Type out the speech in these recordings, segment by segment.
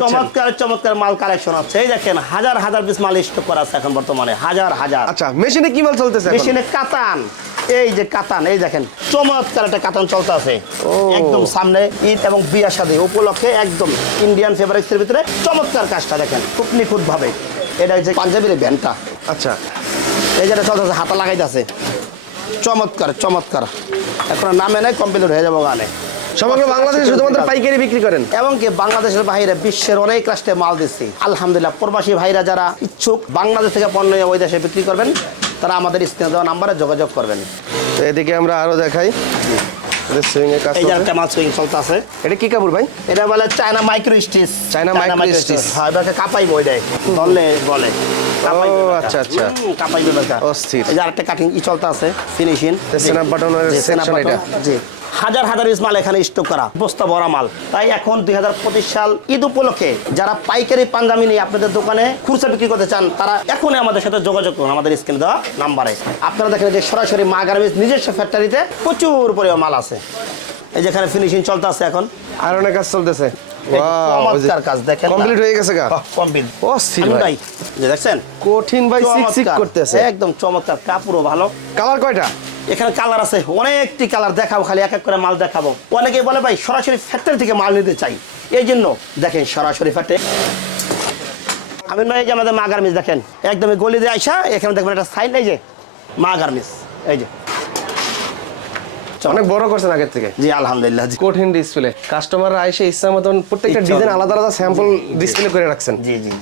চমৎকার চমৎকার মাল কালেকশন আছে। এই দেখেন হাজার হাজার পিস মাল স্টক করা আছে এখন বর্তমানে হাজার হাজার। আচ্ছা মেশিনে কি মাল চলতেছে মেশিনে কাতান। এই যে কাতান এই দেখেন চমৎকার একটা কাতান চলতে আছে। একদম সামনে ঈদ এবং উপলক্ষে একদম ইন্ডিয়ান ফেভারিক্সের ভিতরে চমৎকার কাজটা দেখেন খুব নিখুঁত ভাবে এটা হচ্ছে পাঞ্জাবির ব্যান্ডটা। আচ্ছা। এই যেটা চলতেছে হাতা লাগাইতেছে। চমৎকার চমৎকার। এখন নামে নাই কমপ্লিট হয়ে যাব গানে। সমগ্র বাংলাদেশে শুধুমাত্র পাইকারি বিক্রি করেন। এবং কি বাংলাদেশের বাইরে বিশ্বের অনেক রাষ্ট্রে মাল দিচ্ছি। আলহামদুলিল্লাহ প্রবাসী ভাইরা যারা ইচ্ছুক বাংলাদেশ থেকে পণ্য ওই দেশে বিক্রি করবেন তারা আমাদের স্ক্রিনে দেওয়া নাম্বারে যোগাযোগ করবেন। তো এদিকে আমরা আরও দেখাই। সুইং এর কাজ এই যে একটা মাল সুইং চলতে আছে এটা কি কাপড় ভাই? এটা বলে China micro stitch China micro stitch। হ্যাঁ এটাকে কাপাই বই দেয়। ধরলে বলে। কাপাই ও, বই আচ্ছা, আচ্ছা। কাপাই বই অস্থির। এই যে আরেকটা কাটিং ই চলতে আছে ফিনিশিং তো snap button এর জি। হাজার হাজার পিস মাল এখানে স্টক করা বস্তা ভরা মাল। তাই এখন দুই সাল ঈদ উপলক্ষে যারা পাইকারি পাঞ্জাবি নিয়ে আপনাদের দোকানে খুচরা বিক্রি করতে চান তারা এখনই আমাদের সাথে যোগাযোগ করুন আমাদের স্ক্রিনে দেওয়া নাম্বারে। আপনারা দেখেন যে সরাসরি মা গার্মেন্টস নিজস্ব ফ্যাক্টরিতে প্রচুর পরিমাণ মাল আছে। এই যেখানে ফিনিশিং চলতে আছে এখন। আর অনেক কাজ চলতেছে। চমৎকার কাজ দেখেন না? কমপ্লিট হয়ে গেছে গা। কমপ্লিট অস্থির ভাই। ভাই যে দেখছেন? কঠিন ভাই সিক সিক করতেছে। একদম চমৎকার কাপড়ও ভালো। কালার কয়টা? এখানে কালার আছে অনেকটি কালার দেখাবো খালি এক এক করে মাল দেখাবো। অনেকে বলে ভাই সরাসরি ফ্যাক্টরি থেকে মাল নিতে চাই। এই জন্য দেখেন সরাসরি ফ্যাক্টরি আমিন ভাই যে আমাদের মা গার্মিস দেখেন একদম এই গলি দিয়ে আইসা এখানে দেখবেন একটা সাইন এই যে মা গার্মিস এই যে। অনেক বড় করছেন আগের থেকে? জি আলহামদুলিল্লাহ জি। কঠিন ডিসপ্লে কাস্টমার আইসে ইচ্ছা মতন প্রত্যেকটা ডিজাইন আলাদা আলাদা স্যাম্পল ডিসপ্লে করে রাখছেন। জি জি।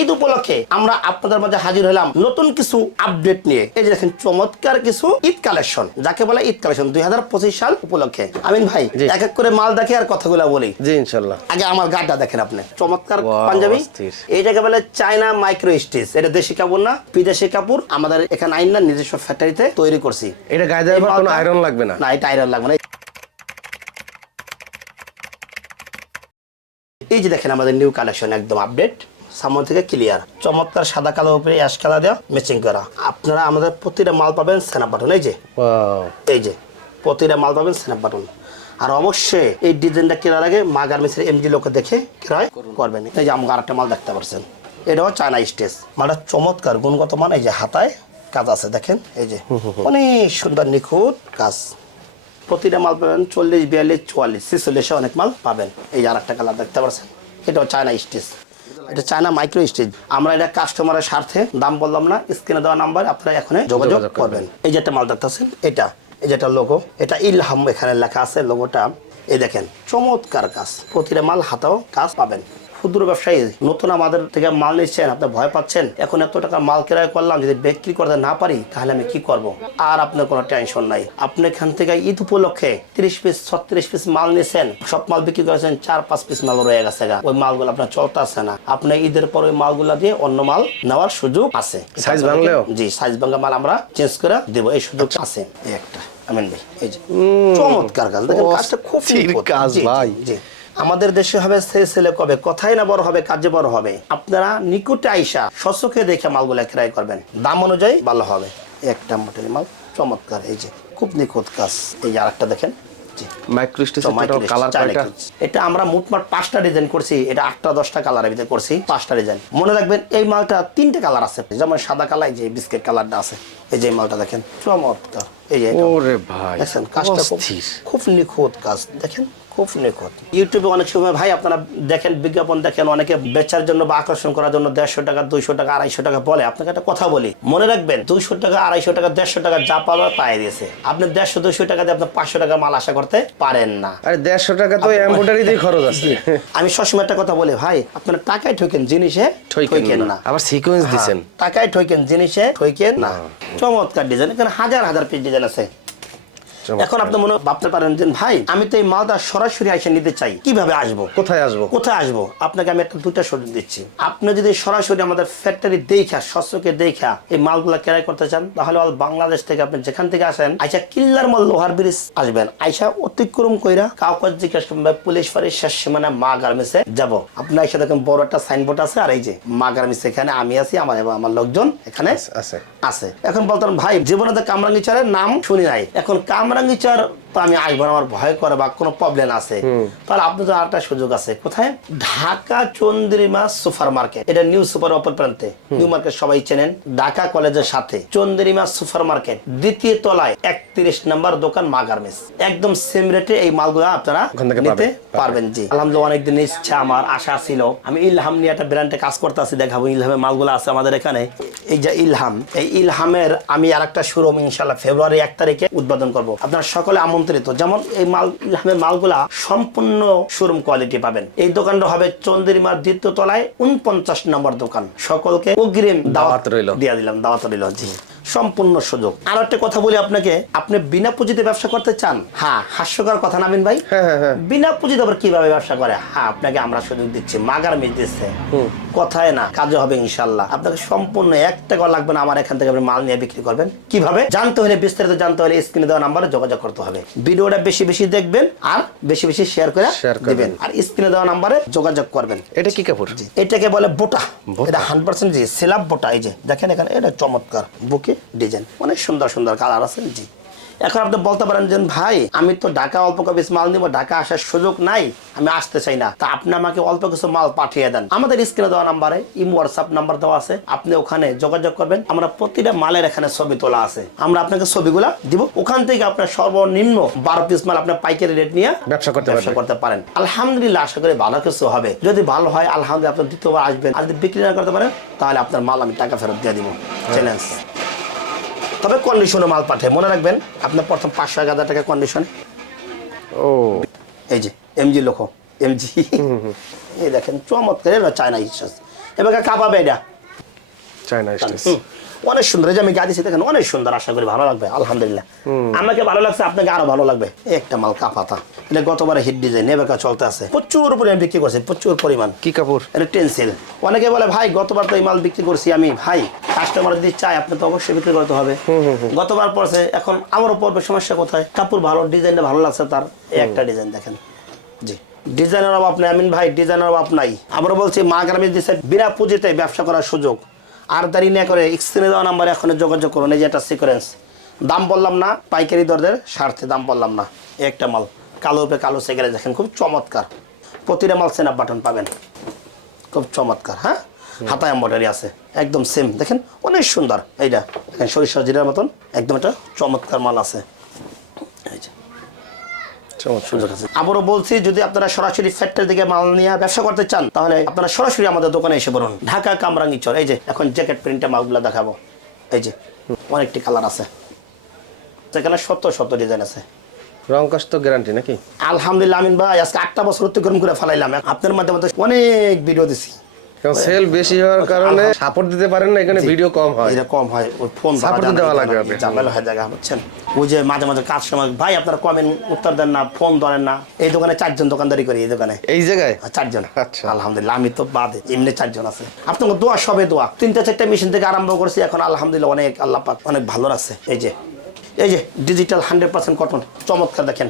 ঈদ উপলক্ষে আমরা আপনাদের মাঝে হাজির হলাম নতুন কিছু আপডেট নিয়ে। এই যে দেখেন চমৎকার কিছু ঈদ কালেকশন। যাকে বলে ঈদ কালেকশন দুই হাজার পঁচিশ সাল উপলক্ষে। আমিন ভাই এক এক করে মাল দেখে আর কথাগুলো বলি। জি ইনশাল্লাহ। আগে আমার গাটা দেখেন আপনি। চমৎকার পাঞ্জাবি। এইটাকে বলে চায়না মাইক্রো স্টিচ। এটা দেশি কাপড় না বিদেশি কাপড়। আমাদের এখানে আইন না নিজস্ব ফ্যাক্টরিতে তৈরি করছি। এটা গায়ে দেওয়ার কোনো আয়রন লাগবে না। না এটা আয়রন লাগবে না। এই যে দেখেন আমাদের নিউ কালেকশন একদম আপডেট সামনে থেকে ক্লিয়ার চমৎকার সাদা কালো উপরে অ্যাশ কালার দেওয়া ম্যাচিং করা। আপনারা আমাদের প্রতিটা মাল পাবেন স্ন্যাপ বাটন এই যে। এই যে প্রতিটা মাল পাবেন স্ন্যাপ বাটন আর অবশ্যই এই ডিজাইনটা কেনার আগে মা গার্মেন্টসের এমজি লোকে দেখে ক্রয় করবেন। এই যে আমাকে আরেকটা মাল দেখতে পারছেন এটাও চায়না স্টেজ মালটা চমৎকার গুণগত মান এই যে হাতায় কাজ আছে দেখেন এই যে। অনেক সুন্দর নিখুঁত কাজ। প্রতিটা মাল পাবেন চল্লিশ বিয়াল্লিশ চুয়াল্লিশ ছিচল্লিশে অনেক মাল পাবেন। এই যে আরেকটা কালার দেখতে পারছেন এটাও চায়না স্টেজ এটা চায়না মাইক্রো স্টেজ। আমরা এটা কাস্টমারের স্বার্থে দাম বললাম না স্ক্রিনে দেওয়া নাম্বার আপনারা এখানে যোগাযোগ করবেন। এই যে একটা মাল দেখতেছেন এটা এই যেটা লোগো এটা ইলহাম এখানে লেখা আছে লোগোটা এই দেখেন চমৎকার কাজ। প্রতিটা মাল হাতাও কাজ পাবেন। ক্ষুদ্র ব্যবসায়ী নতুন আমাদের থেকে মাল নিচ্ছেন আপনি ভয় পাচ্ছেন এখন এত টাকা মাল ক্রয় করলাম যদি বিক্রি করতে না পারি তাহলে আমি কি করব? আর আপনার কোনো টেনশন নাই। আপনি এখান থেকে ঈদ উপলক্ষে তিরিশ পিস ছত্রিশ পিস মাল নিছেন সব মাল বিক্রি করেছেন চার পাঁচ পিস মাল রয়ে গেছে গা। ওই মালগুলো আপনার চলতে আসে না। আপনি ঈদের পর ওই মালগুলা দিয়ে অন্য মাল নেওয়ার সুযোগ আছে। Size ভাঙলেও? জি সাইজ ভাঙ্গা মাল আমরা চেঞ্জ করে দেবো। এই সুযোগ আছে। একটা আমিন ভাই এই যে। চমৎকার কাজ। দেখেন কাজটা খুব কাজ ভাই। জি। আমাদের দেশে হবে ছেলে ছেলে কবে? কথাই না বড় হবে কাজে বড় হবে। আপনারা নিকুটে আইসা শস্যকে দেখে মালগুলা ক্রয় করবেন। দাম অনুযায়ী ভালো হবে। একটা মোটের মাল চমৎকার। এই যে খুব নিখুঁত কাজ। এই আরেকটা দেখেন। এটা আমরা মোটমাট পাঁচটা ডিজাইন করছি। এটা আটটা দশটা কালারের ভিতরে করছি। পাঁচটা ডিজাইন। মনে রাখবেন এই মালটা তিনটে কালার আছে। যেমন সাদা কালার যে বিস্কিট কালারটা আছে। এই যে মালটা দেখেন। চমৎকার। এই ওরে ভাই দেখছেন কাজটা খুব নিখুঁত কাজ দেখেন খুব নিখুঁত। ইউটিউবে অনেক সময় ভাই আপনারা দেখেন বিজ্ঞাপন দেখেন অনেকে বেচার জন্য বা আকর্ষণ করার জন্য দেড়শো টাকা দুইশো টাকা আড়াইশো টাকা বলে। আপনাকে একটা কথা বলি মনে রাখবেন দুইশো টাকা আড়াইশো টাকা দেড়শো টাকা যা পাই দিয়েছে। আপনি দেড়শো দুইশো টাকা দিয়ে আপনি পাঁচশো টাকা মাল আশা করতে পারেন না। আরে দেড়শো টাকা তো খরচ আছে। আমি সবসময় একটা কথা বলি ভাই আপনারা টাকায় ঠকেন জিনিসে ঠইকেন না। আবার সিকোয়েন্স দিছেন। টাকায় ঠকেন জিনিসে ঠকেন না। চমৎকার ডিজাইন এখানে হাজার হাজার পিস ডিজাইন আছে এখন আপনি মনে ভাবতে পারেন যে ভাই আমি তো এই মালটা সরাসরি এসে নিতে চাই। কীভাবে আসব? কোথায় আসব? কোথায় আসব? আপনাকে আমি একটা দুটা শরীর দিচ্ছি। আপনি যদি সরাসরি আমাদের ফ্যাক্টরি দেখা শস্যকে দেখা এই মালগুলা ক্রয় করতে চান তাহলে অল বাংলাদেশ থেকে আপনি যেখান থেকে আসেন আইসা কিল্লার মল লোহার ব্রিজ আসবেন। আইসা অতিক্রম কইরা কাউকে জিজ্ঞাসা করবেন পুলিশ ফাঁড়ির শেষ সীমানা মা গার্মেন্টসে যাব। আপনি এসে দেখেন বড় একটা সাইনবোর্ড আছে আর এই যে মা গার্মেন্টস এখানে আমি আছি আমার এবং আমার লোকজন এখানে আছে। আছে। এখন বলতাম ভাই জীবনে তো কামরাঙ্গিচারের নাম শুনি নাই। এখন കാമരംഗിച്ചാർ তো আমি আসব আমার ভয় করে বা কোনো প্রবলেম আছে। তাহলে আপনার তো আরেকটা সুযোগ আছে। কোথায়? ঢাকা চন্দ্রিমা সুপার মার্কেট এটা নিউ সুপার অপর প্রান্তে। নিউ মার্কেট সবাই চেনেন। ঢাকা কলেজের সাথে। চন্দ্রিমা সুপার মার্কেট দ্বিতীয় তলায় একত্রিশ নাম্বার দোকান মা গার্মেন্টস একদম সেম রেটে এই মালগুলো আপনারা নিতে পারবেন জি। আলহামদুলিল্লাহ অনেকদিন ইচ্ছা আমার আশা ছিল। আমি ইলহাম নিয়ে একটা ব্র্যান্ডে কাজ করতে আছি দেখাবো ইলহামের মালগুলো আছে আমাদের এখানে। এই যে ইলহাম এই ইলহামের আমি আর একটা শোরুম ইনশাল্লাহ ফেব্রুয়ারি এক তারিখে উদ্বোধন করব। আপনারা সকলে আমন্ত্রিত যেমন এই মাল মালগুলা সম্পূর্ণ শোরুম কোয়ালিটি পাবেন। এই দোকানটা হবে চন্দ্রিমার দ্বিতীয় তলায় উনপঞ্চাশ নম্বর দোকান। সকলকে অগ্রিম দাওয়াত রইল রইল। দিয়ে দিলাম দাওয়াত রইল জি। সম্পূর্ণ সুযোগ। আর একটা কথা বলি আপনাকে। আপনি বিনা পুঁজিতে ব্যবসা করতে চান? হ্যাঁ হাস্যকর কথা নামিন ভাই? হ্যাঁ হ্যাঁ হ্যাঁ। বিনা পুঁজিতে আবার কীভাবে ব্যবসা করে? হ্যাঁ আপনাকে আমরা সুযোগ দিচ্ছি। মাগার মিল দিচ্ছে কথায় না কাজে হবে ইনশাল্লাহ। আপনাকে সম্পূর্ণ এক টাকা লাগবে না আমার এখান থেকে আপনি মাল নিয়ে বিক্রি করবেন। কীভাবে? জানতে হলে বিস্তারিত জানতে হলে স্ক্রিনে দেওয়া নাম্বারে যোগাযোগ করতে হবে। ভিডিওটা বেশি বেশি দেখবেন আর বেশি বেশি শেয়ার করে। দিবেন। আর স্ক্রিনে দেওয়া নাম্বারে যোগাযোগ করবেন। এটা কি কাপড়? এটাকে বলে বোটা? এটা হান্ড্রেড পার্সেন্ট জি সেলাপ বোটা এই যে। দেখেন এখানে এটা চমৎকার। বুকে ডিজাইন। অনেক সুন্দর সুন্দর কালার আছে জি। এখন আপনি বলতে পারেন যে ভাই আমি তো ঢাকা অল্প কপিস মাল নিব ঢাকা আসার সুযোগ নাই আমি আসতে চাই না। তা আপনি আমাকে অল্প কিছু মাল পাঠিয়ে দেন। আমাদের স্ক্রিনে দেওয়া নাম্বারে ইম হোয়াটসঅ্যাপ নাম্বার দেওয়া আছে। আপনি ওখানে যোগাযোগ করবেন। আমরা প্রতিটা মালের এখানে ছবি তোলা আছে। আমরা আপনাকে ছবিগুলা দিব। ওখান থেকে আপনার সর্বনিম্ন বারো পিস মাল আপনার পাইকারি রেট নিয়ে ব্যবসা করতে ব্যবসা করতে পারেন। আলহামদুলিল্লাহ আশা করি ভালো কিছু হবে। যদি ভালো হয় আলহামদুলিল্লাহ আপনি দ্বিতীয়বার আসবেন। আর যদি বিক্রি না করতে পারেন তাহলে আপনার মাল আমি টাকা ফেরত দিয়ে দিব। চ্যালেঞ্জ তবে কন্ডিশনে মাল পাঠায় মনে রাখবেন আপনার প্রথম পাঁচশো এক হাজার টাকা কন্ডিশনে ও। এই যে এমজি লোক এমজি এই দেখেন চমৎকার চায়না ইস্টাস এবার কাপাবে এটা। চায়না হুম, অনেক সুন্দর। যে আমি গাড়ি দেখেন অনেক সুন্দর আশা করি ভালো লাগবে আলহামদুলিল্লাহ। আমাকে ভালো লাগছে আপনাকে আরও ভালো লাগবে। একটা মাল কাপাতা এটা গতবারে হিট ডিজাইন এবার চলতে আছে। প্রচুর পরিমাণ বিক্রি করছে প্রচুর পরিমাণ। কি কাপড়? এটা টেন্সিল অনেকে বলে ভাই গতবার তো এই মাল বিক্রি করছি আমি। ভাই কাস্টমার যদি চায় আপনি তো অবশ্যই বিক্রি করতে হবে। গতবার পড়ছে এখন আমারও পড়বে সমস্যা কোথায়? কাপড় ভালো ডিজাইনটা ভালো লাগছে তার। একটা ডিজাইন দেখেন। জি। ডিজাইনের অভাব নাই আমিন ভাই ডিজাইনের অভাব নাই। আমরা বলছি মা গ্রামে দিচ্ছে বিনা পুঁজিতে ব্যবসা করার সুযোগ। আর দাঁড়ি না করে স্ক্রিনে দেওয়া নাম্বারে এখন যোগাযোগ করুন। এই যে একটা সিকোয়েন্স দাম বললাম না পাইকারি দরদের স্বার্থে দাম বললাম না। এই একটা মাল কালো উপরে কালো সেগেলে দেখেন খুব চমৎকার। প্রতিটা মাল সেনাপ বাটন পাবেন। খুব চমৎকার হ্যাঁ? হাতা এম্বয়ডারি আছে একদম সেম দেখেন অনেক সুন্দর। এইটা দেখেন সরিষা জিরার মতন একদম একটা চমৎকার মাল আছে। এই যে। আছে আবারও বলছি যদি আপনারা সরাসরি ফ্যাক্টরি থেকে মাল নিয়ে ব্যবসা করতে চান তাহলে আপনারা সরাসরি আমাদের দোকানে এসে বলুন ঢাকা কামরাঙ্গি চর এই যে এখন জ্যাকেট প্রিন্টে মালগুলো দেখাবো। এই যে অনেকটি কালার আছে। সেখানে শত শত ডিজাইন আছে। রং কাজ তো গ্যারান্টি নাকি? আলহামদুলিল্লাহ আমিন ভাই আজকে আটটা বছর অতিক্রম করে ফেলাইলাম। আপনার মাধ্যমে অনেক ভিডিও দিছি। কারণ সেল বেশি হওয়ার কারণে সাপোর্ট দিতে পারেন না এখানে ভিডিও কম হয়। এটা কম হয় ওই ফোন Support দেওয়া। ঝামেলা হয়ে জায়গা ওই যে মাঝে মাঝে কাজ সময় ভাই আপনারা কমেন্ট উত্তর দেন না ফোন ধরেন না। এই দোকানে চারজন দোকানদারি করি এই দোকানে। এই জায়গায়? আর চারজন। আচ্ছা। আলহামদুলিল্লাহ আমি তো বাদে এমনি চারজন আছে। আপনাকে দোয়া সবে দোয়া। তিনটা চারটা মেশিন থেকে আরম্ভ করছি এখন আলহামদুলিল্লাহ অনেক আল্লাহ পাক অনেক ভালো রাখছে এই যে এই যে ডিজিটাল হান্ড্রেড পার্সেন্ট কটন চমৎকার দেখেন।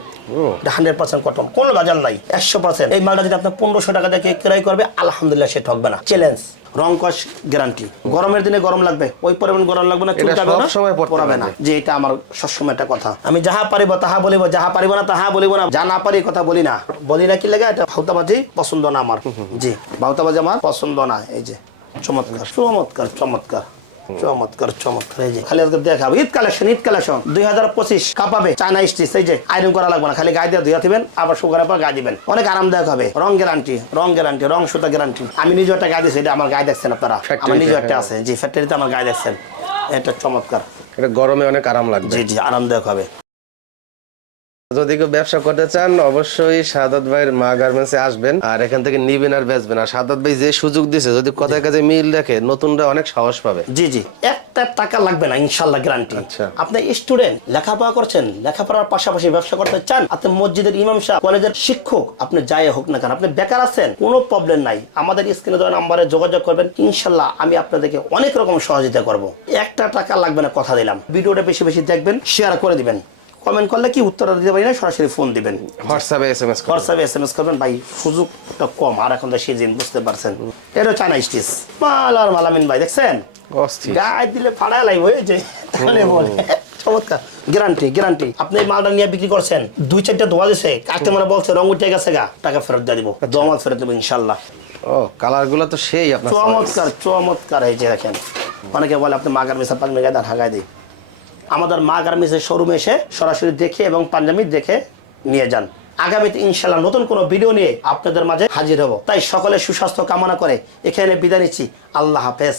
হান্ড্রেড পার্সেন্ট কটন কোনো বাজার নাই একশো পার্সেন্ট এই মালটা যদি আপনার পনেরোশো টাকা দেখে ক্রয় করবে আলহামদুলিল্লাহ সে ঠকবে না। চ্যালেঞ্জ রং কস গ্যারান্টি গরমের দিনে গরম লাগবে ওই পরিমাণ গরম লাগবে না চুলকাবে না পরাবে না। যে এটা আমার সবসময় একটা কথা। আমি যাহা পারিব তাহা বলিব যাহা পারিব না তাহা বলিব না। যা না পারি কথা বলি না। বলি না কি লাগে এটা ভাউতাবাজি পছন্দ না আমার। জি ভাউতাবাজি আমার পছন্দ না। এই যে চমৎকার চমৎকার চমৎকার। চমৎকার চমৎকার। এই যে খালি আজকে দেখাবো। Eid collection Eid collection. দুই হাজার পঁচিশ কাপাবে চায়না স্টিচ। এই যে আয়রন করা লাগবে না। খালি গায়ে দিয়ে ধুয়ে দিবেন আবার সুগারের পর গায়ে দিবেন। অনেক আরামদায়ক হবে। রং গ্যারান্টি রং গ্যারান্টি রং সুতা গ্যারান্টি। আমি নিজে একটা গায়ে দিয়েছি এটা আমার গায়ে দেখছেন আপনারা। আমার নিজে একটা হ্যাঁ। আছে। জি ফ্যাক্টরিতে আমার গায়ে দেখছেন। এটা চমৎকার। এটা গরমে অনেক আরাম লাগবে। জি জি আরামদায়ক হবে। যদি কেউ ব্যবসা করতে চান অবশ্যই সাদাত ভাইয়ের মা গার্মেন্টসে আসবেন আর এখান থেকে নিবেন আর বেচবেন। আর সাদাত ভাই যে সুযোগ দিছে যদি কথায় কাজে মিল দেখে নতুনরা অনেক সাহস পাবে। জি জি। একটা টাকা লাগবে না ইনশাল্লাহ গ্যারান্টি আচ্ছা। আপনি স্টুডেন্ট লেখাপড়া করছেন লেখাপড়ার পাশাপাশি ব্যবসা করতে চান আপনি মসজিদের ইমাম সাহেব কলেজের শিক্ষক আপনি যাই হোক না কেন আপনি বেকার আছেন কোনো প্রবলেম নাই। আমাদের স্ক্রিনে দেওয়া নাম্বারে যোগাযোগ করবেন। ইনশাল্লাহ আমি আপনাদেরকে অনেক রকম সহযোগিতা করব। একটা টাকা লাগবে না কথা দিলাম। ভিডিওটা বেশি বেশি দেখবেন শেয়ার করে দিবেন। কমেন্ট করলে কি উত্তর দিতে পারি না? সরাসরি ফোন দিবেন। হোয়াটসঅ্যাপে এস এম এস হোয়াটসঅ্যাপে এস এম এস করবেন। ভাই সুযোগটা কম। আর এখন তো সিজন বুঝতে পারছেন। এটা চায়না স্টিচ মাল আর মালামিন ভাই দেখছেন? গায়ে দিলে ফাড়া লাগবে ওই যে তাহলে বলে। চমৎকার। গ্যারান্টি গ্যারান্টি আপনি মালটা নিয়ে বিক্রি করছেন দুই চারটা ধোয়া দিছে। কাস্টমার বলছে রং উঠে গেছে গা টাকা ফেরত দিয়ে দিব। দোয়া মাল ফেরত দেবো ইনশাল্লাহ। ও কালারগুলো তো সেই আপনার চমৎকার চমৎকার। এই যে দেখেন অনেকে বলে আপনি মা গার্মেন্টসের পাঞ্জাবি গায়ে ঢাকায় দিই। আমাদের মা গার্মেন্টসের শোরুমে এসে সরাসরি দেখে এবং পাঞ্জাবি দেখে নিয়ে যান। আগামীতে ইনশাল্লাহ নতুন কোনো ভিডিও নিয়ে আপনাদের মাঝে হাজির হব। তাই সকলে সুস্বাস্থ্য কামনা করে এখানে বিদায় নিচ্ছি। আল্লাহ হাফেজ।